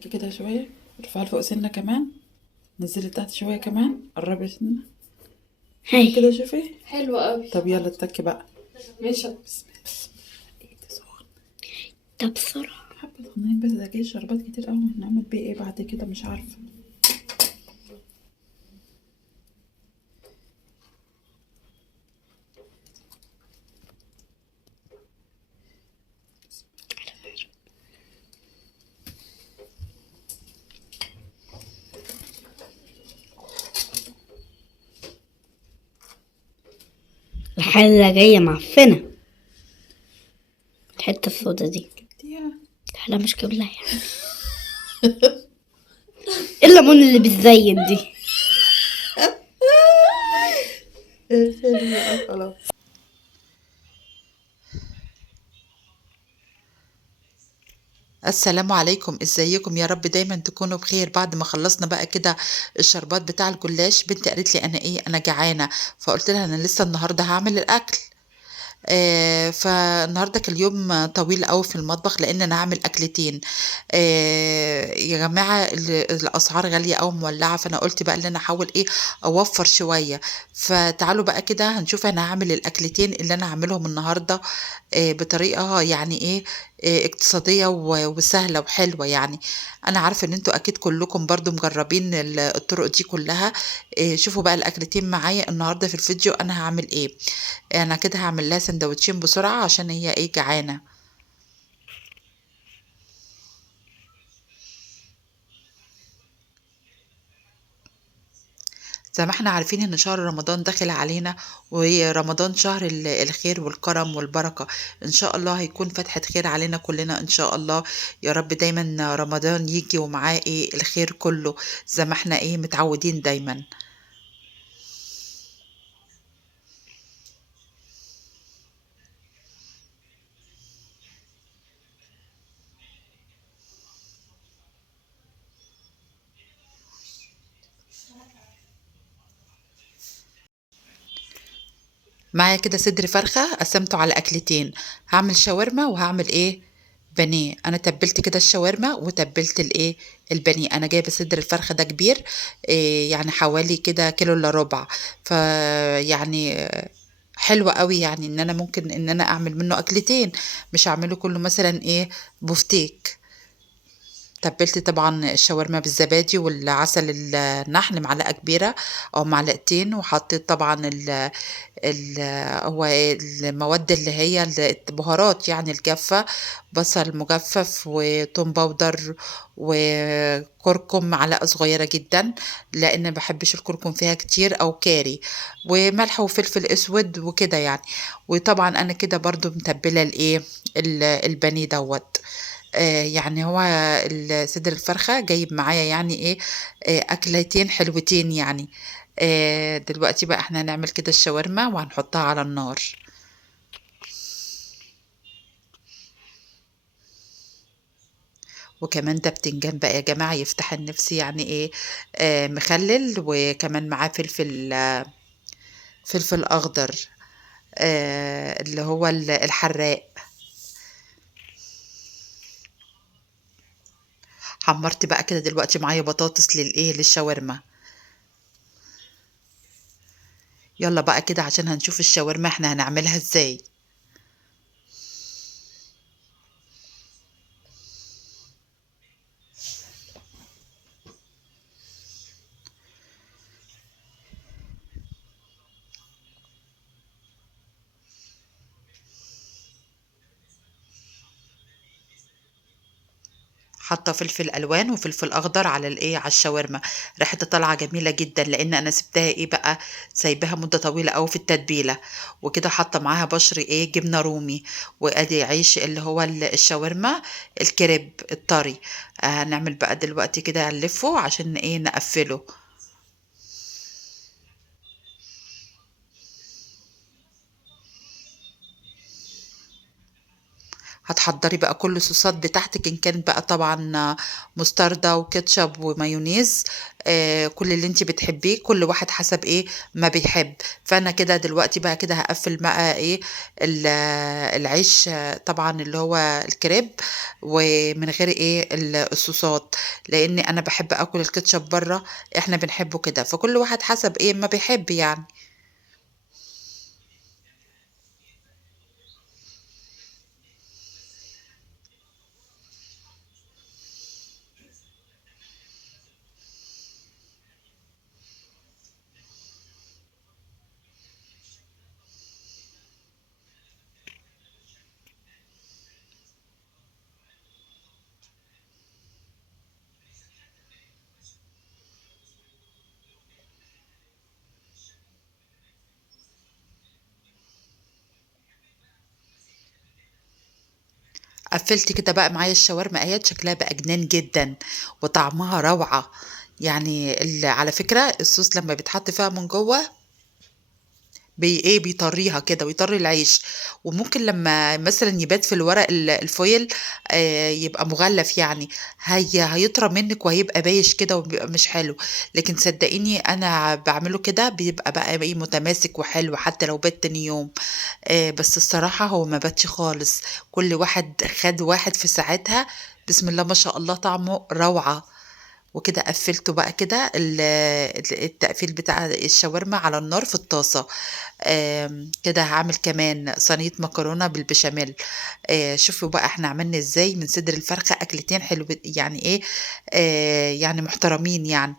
فكي كده شوية، ارفعي لفوق سنة كمان، نزلي تحت شوية كمان، قربي سنة. حلو كده، شوفي. حلو قوي. طب يلا اتكي بقى. ماشي. بسم الله. ايه ده سخن. طب بسرعة. حبة صغننين بس، ده جاي شربات كتير قوي، هنعمل بيه ايه بعد كده مش عارفة. الحلة جاية معفنة، الحتة السودا دي. جبتيها. الحلة مش كاملة يعني. ايه الليمون اللي بتزين دي؟ اقفلي بقى خلاص. السلام عليكم، ازيكم؟ يا رب دايما تكونوا بخير. بعد ما خلصنا بقى كده الشربات بتاع الجلاش، بنتي قالت لي انا جعانه، فقلت لها انا لسه النهارده هعمل الاكل. فالنهارده كان اليوم طويل قوي في المطبخ، لان انا هعمل اكلتين. يا جماعه الاسعار غاليه قوي مولعه، فانا قلت بقى ان انا احاول ايه اوفر شويه. فتعالوا بقى كده هنشوف انا هعمل الاكلتين اللي انا هعملهم النهارده بطريقه يعني ايه اقتصاديه وسهله وحلوه يعني. انا عارفه ان انتوا اكيد كلكم برضو مجربين الطرق دي كلها. شوفوا بقى الاكلتين معايا النهارده في الفيديو انا هعمل ايه. انا كده هعمل لها سندوتشين بسرعة عشان هي ايه جعانة. زي ما احنا عارفين ان شهر رمضان داخل علينا، ورمضان شهر الخير والكرم والبركة. ان شاء الله هيكون فتحة خير علينا كلنا ان شاء الله. يا رب دايما رمضان يجي ومعاه ايه الخير كله، زي ما احنا ايه متعودين دايما. معايا كده صدر فرخة قسمته على أكلتين، هعمل شاورما وهعمل إيه بانيه. أنا تبلت كده الشاورما وتبلت الإيه البانيه. أنا جايبة صدر الفرخة ده كبير، إيه يعني حوالي كده كيلو إلا ربع. فيعني حلوة قوي يعني إن أنا ممكن إن أنا أعمل منه أكلتين، مش أعمله كله مثلا إيه بفتيك. تبلت طبعا الشاورما بالزبادي والعسل النحل معلقة كبيرة أو معلقتين، وحطيت طبعا ال هو المواد اللي هي البهارات يعني الجافة، بصل مجفف وتوم باودر وكركم معلقة صغيرة جدا، لأن ما بحبش الكركم فيها كتير أو كاري، وملح وفلفل أسود وكده يعني. وطبعا أنا كده برضو متبلة الإيه البانيه دوت. يعني هو صدر الفرخة جايب معايا يعني ايه أكلتين حلوتين يعني. دلوقتي بقى احنا هنعمل كده الشاورما وهنحطها على النار. وكمان ده بتنجان بقى يا جماعة يفتح النفس يعني ايه مخلل، وكمان معاه فلفل أخضر اللي هو الحراق. حمرت بقى كده دلوقتي معايا بطاطس للايه للشاورما. يلا بقى كده عشان هنشوف الشاورما احنا هنعملها ازاي. حاطه فلفل الوان وفلفل اخضر على الايه على الشاورما. ريحتها طالعه جميله جدا، لان انا سبتها ايه بقى سايباها مده طويله قوي في التتبيله. وكده حاطه معاها بشر ايه جبنه رومي، وادي عيش اللي هو الشاورما الكريب الطري. هنعمل بقى دلوقتي كده نلفه عشان ايه نقفله. هتحضري بقى كل الصوصات بتاعتك، ان كانت بقى طبعا مستردة وكاتشب ومايونيز، كل اللي انت بتحبيه، كل واحد حسب ايه ما بيحب. فانا كده دلوقتي بقى كده هقفل بقى ايه العيش، طبعا اللي هو الكريب، ومن غير ايه الصوصات، لان انا بحب اكل الكاتشب بره، احنا بنحبه كده، فكل واحد حسب ايه ما بيحب يعني. قفلت كده بقى معايا الشاورما اهيت، شكلها بقى جنان جدا وطعمها روعة. يعني على فكرة الصوص لما بيتحط فيها من جوه ايه بيطريها كده ويطري العيش، وممكن لما مثلا يبات في الورق الفويل يبقى مغلف يعني، هيطرى منك وهيبقى بايش كده وبيبقى مش حلو. لكن صدقيني انا بعمله كده بيبقى بقى ايه متماسك وحلو حتى لو بات تاني يوم. بس الصراحة هو ما باتش خالص، كل واحد خد واحد في ساعتها، بسم الله ما شاء الله طعمه روعة. وكده قفلته بقى كده التقفيل بتاع الشاورما على النار في الطاسة. كده هعمل كمان صينية مكرونة بالبشاميل. شوفوا بقى احنا عملنا ازاي من صدر الفرخة اكلتين حلو يعني ايه، يعني محترمين يعني،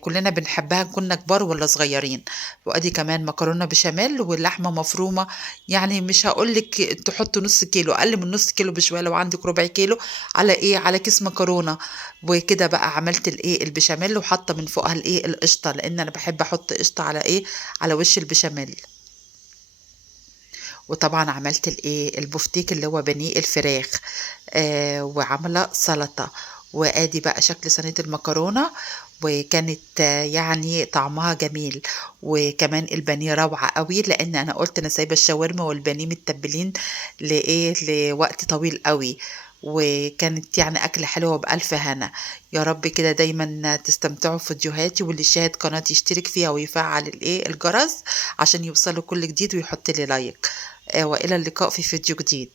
كلنا بنحبها كنا كبار ولا صغيرين. وادي كمان مكرونة بشاميل واللحمة مفرومة، يعني مش هقولك تحطوا نص كيلو، اقل من نص كيلو بشوية لو عندك ربع كيلو، على ايه على كيس مكرونة. وكده بقى عملت الايه البشاميل، وحاطه من فوقها الايه القشطه، لان انا بحب احط قشطه على ايه على وش البشاميل. وطبعا عملت الايه البفتيك اللي هو بانيه الفراخ، وعامله سلطه. وادي بقى شكل صينيه المكرونه، وكانت يعني طعمها جميل. وكمان البانيه روعه قوي، لان انا قلت انا سايبه الشاورما والبانيه متبلين لايه لوقت طويل قوي. وكانت يعني أكلة حلوة بألف هنا. يا رب كده دايما تستمتعوا في فيديوهاتي، واللي شاهد قناتي يشترك فيها ويفعل الايه الجرس عشان يوصله كل جديد ويحط لي لايك. وإلى اللقاء في فيديو جديد.